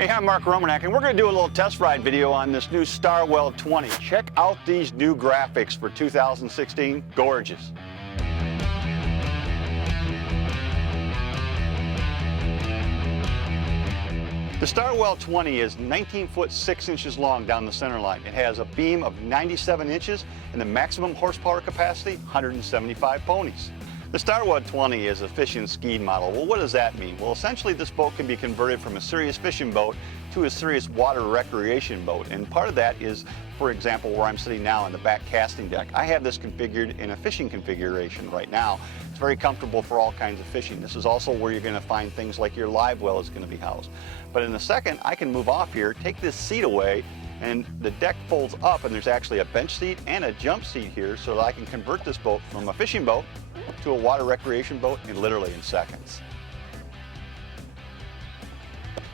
Hey, I'm Mark Romanak, and we're going to do a little test ride video on this new Starweld 20. Check out these new graphics for 2016. Gorgeous. The Starweld 20 is 19 foot 6 inches long down the center line. It has a beam of 97 inches and the maximum horsepower capacity, 175 ponies. The Starweld 20 is a fishing ski model. Well, what does that mean? Well, essentially this boat can be converted from a serious fishing boat to a serious water recreation boat. And part of that is, for example, where I'm sitting now on the back casting deck. I have this configured in a fishing configuration right now. It's very comfortable for all kinds of fishing. This is also where you're going to find things like your live well is going to be housed. But in a second, I can move off here, take this seat away, and the deck folds up, and there's actually a bench seat and a jump seat here so that I can convert this boat from a fishing boat to a water recreation boat literally in seconds.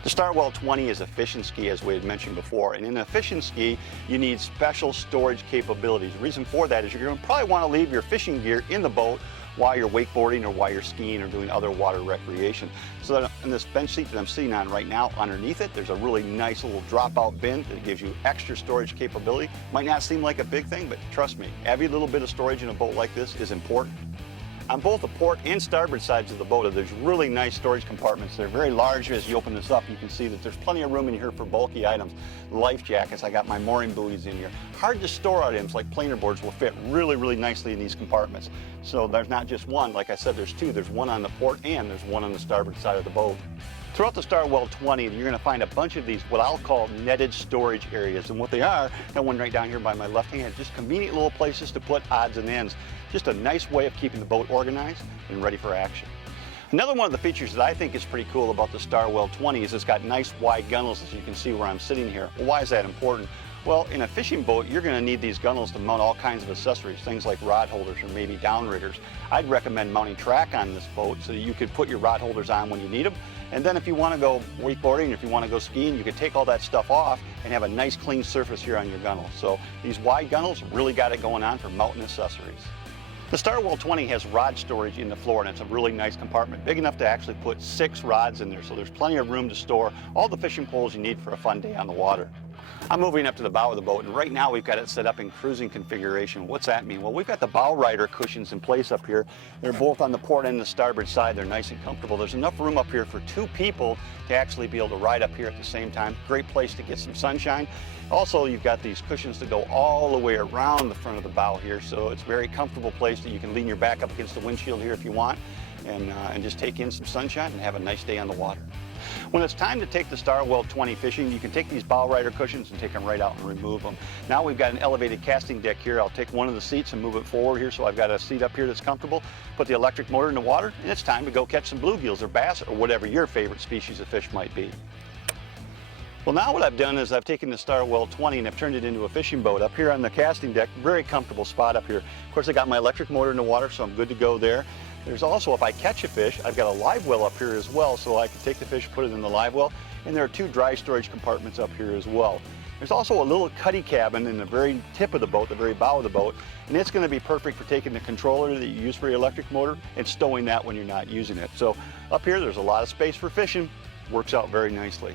The Starweld 20 is a fishing ski, as we had mentioned before, and in a fishing ski you need special storage capabilities. The reason for that is you're going to probably want to leave your fishing gear in the boat while you're wakeboarding or while you're skiing or doing other water recreation. So that in this bench seat that I'm sitting on right now, underneath it, there's a really nice little drop-out bin that gives you extra storage capability. Might not seem like a big thing, but trust me, every little bit of storage in a boat like this is important. On both the port and starboard sides of the boat, there's really nice storage compartments. They're very large. As you open this up, you can see that there's plenty of room in here for bulky items. Life jackets, I got my mooring buoys in here. Hard to store items like planer boards will fit really nicely in these compartments. So there's not just one, like I said, there's two. There's one on the port and there's one on the starboard side of the boat. Throughout the Starweld 20, you're going to find a bunch of these, what I'll call netted storage areas. And what they are, that one right down here by my left hand, just convenient little places to put odds and ends. Just a nice way of keeping the boat organized and ready for action. Another one of the features that I think is pretty cool about the Starweld 20 is it's got nice wide gunnels, as you can see where I'm sitting here. Well, why is that important? Well, in a fishing boat, you're going to need these gunnels to mount all kinds of accessories, things like rod holders or maybe downriggers. I'd recommend mounting track on this boat so that you could put your rod holders on when you need them. And then if you want to go wakeboarding, if you want to go skiing, you can take all that stuff off and have a nice clean surface here on your gunnel. So these wide gunnels really got it going on for mountain accessories. The Starweld 20 has rod storage in the floor, and it's a really nice compartment, big enough to actually put 6 rods in there, so there's plenty of room to store all the fishing poles you need for a fun day on the water. I'm moving up to the bow of the boat, and right now we've got it set up in cruising configuration. What's that mean? Well, we've got the bow rider cushions in place up here. They're both on the port and the starboard side. They're nice and comfortable. There's enough room up here for 2 people to actually be able to ride up here at the same time. Great place to get some sunshine. Also, you've got these cushions to go all the way around the front of the bow here, so it's a very comfortable place that you can lean your back up against the windshield here if you want, and just take in some sunshine and have a nice day on the water. When it's time to take the Starweld 20 fishing, you can take these bow rider cushions and take them right out and remove them. Now we've got an elevated casting deck here. I'll take one of the seats and move it forward here so I've got a seat up here that's comfortable, put the electric motor in the water, and it's time to go catch some bluegills or bass or whatever your favorite species of fish might be. Well, now what I've done is I've taken the Starweld 20 and I've turned it into a fishing boat. Up here on the casting deck, very comfortable spot up here. Of course, I got my electric motor in the water, so I'm good to go there. There's also, if I catch a fish, I've got a live well up here as well, so I can take the fish, put it in the live well, and there are 2 dry storage compartments up here as well. There's also a little cuddy cabin in the very tip of the boat, the very bow of the boat, and it's going to be perfect for taking the controller that you use for your electric motor and stowing that when you're not using it. So up here, there's a lot of space for fishing. Works out very nicely.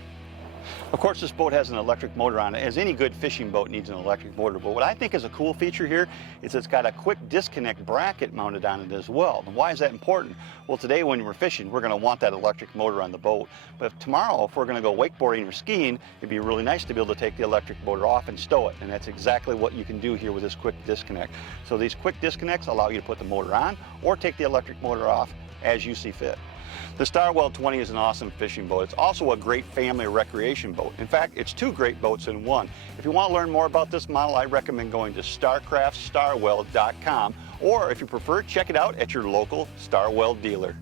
Of course, this boat has an electric motor on it, as any good fishing boat needs an electric motor. But what I think is a cool feature here is it's got a quick disconnect bracket mounted on it as well. And why is that important? Well, today when we're fishing, we're going to want that electric motor on the boat. But tomorrow, if we're going to go wakeboarding or skiing, it'd be really nice to be able to take the electric motor off and stow it. And that's exactly what you can do here with this quick disconnect. So these quick disconnects allow you to put the motor on or take the electric motor off as you see fit. The Starweld 20 is an awesome fishing boat. It's also a great family recreation boat. In fact, it's 2 great boats in one. If you want to learn more about this model, I recommend going to starcraftstarweld.com, or if you prefer, check it out at your local Starweld dealer.